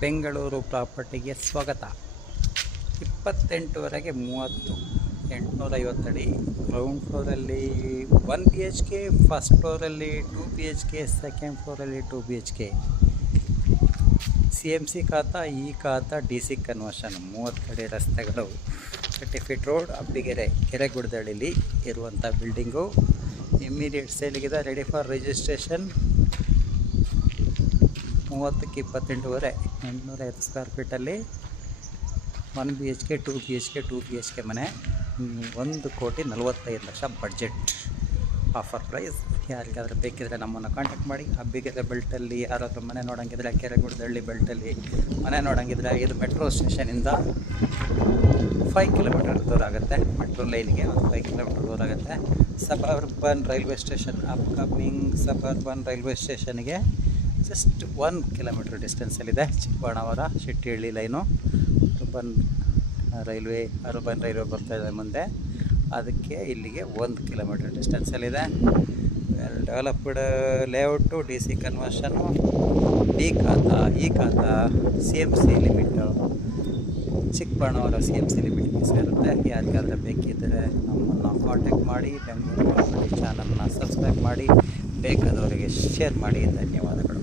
ಬೆಂಗಳೂರು ಪ್ರಾಪರ್ಟಿಗೆ ಸ್ವಾಗತ. 28ವರೆಗೆ 30, 850 ಅಡಿ. ಗ್ರೌಂಡ್ ಫ್ಲೋರಲ್ಲಿ 1 BHK, ಫಸ್ಟ್ ಫ್ಲೋರಲ್ಲಿ 2 BHK, ಸೆಕೆಂಡ್ ಫ್ಲೋರಲ್ಲಿ 2 BHK. CMC ಖಾತಾ, ಈ ಖಾತಾ DC ಕನ್ವರ್ಷನ್. 30 ಅಡಿ ರಸ್ತೆಗಳು, 30 ಫೀಟ್ ರೋಡ್, ಅಬ್ಬಿಗೆರೆ ಕೆರೆಗುಡ್ದಳ್ಳಿಲಿ ಇರುವಂಥ ಬಿಲ್ಡಿಂಗು. ಇಮ್ಮಿಡಿಯೇಟ್ ಸೇಲಿಗಿದೆ, ರೆಡಿ ಫಾರ್ ರಿಜಿಸ್ಟ್ರೇಷನ್. 30ಕ್ಕೆ 28ವರೆ, 850 ಸ್ಕ್ವೇರ್ ಫೀಟಲ್ಲಿ 1 BHK, 2 BHK, 2 BHK ಮನೆ. 1,45,00,000 ಬಡ್ಜೆಟ್. Offer price. ಯಾರಿಗಾದ್ರೂ ಬೇಕಿದ್ರೆ ನಮ್ಮನ್ನು ಕಾಂಟ್ಯಾಕ್ಟ್ ಮಾಡಿ. ಅಬ್ಬಿಗೆರೆ ಬೆಲ್ಟಲ್ಲಿ ಯಾರಾದರೂ ಮನೆ ನೋಡೋಂಗಿದ್ರೆ, ಕೆರೆಗುಡ್ದಳ್ಳಿ ಬೆಲ್ಟಲ್ಲಿ ಮನೆ ನೋಡೋಂಗಿದ್ರೆ, ಇದು ಮೆಟ್ರೋ ಸ್ಟೇಷನಿಂದ 5 ಕಿಲೋಮೀಟರ್ ದೂರ ಆಗುತ್ತೆ. ಮೆಟ್ರೋ ಲೈನಿಗೆ ಒಂದು 5 ಕಿಲೋಮೀಟರ್ ದೂರ ಆಗುತ್ತೆ. Suburban railway station, upcoming suburban railway ಸ್ಟೇಷನ್ಗೆ ಜಸ್ಟ್ 1 ಕಿಲೋಮೀಟರ್ ಡಿಸ್ಟೆನ್ಸಲ್ಲಿದೆ. Chikkabanavara Shettihalli line urban railway ಬರ್ತಾಯಿದೆ ಮುಂದೆ. ಅದಕ್ಕೆ ಇಲ್ಲಿಗೆ 1 ಕಿಲೋಮೀಟರ್ ಡಿಸ್ಟೆನ್ಸಲ್ಲಿದೆ. Well developed layout, DC conversion, D khata, E khata, CMC limit. Chikkabanavara CMC ಲಿಮಿಟ್ಗೆ ಸೇರುತ್ತೆ. ಯಾರಿಗಾದ್ರೆ ಬೇಕಿದ್ದರೆ ನಮ್ಮನ್ನು ಕಾಂಟ್ಯಾಕ್ಟ್ ಮಾಡಿ. ಬೆಂಗಳೂರು ಪ್ರಾಪರ್ಟಿ ಚಾನಲ್ನ ಸಬ್ಸ್ಕ್ರೈಬ್ ಮಾಡಿ, ಬೇಕಾದವರಿಗೆ ಶೇರ್ ಮಾಡಿ. ಧನ್ಯವಾದಗಳು.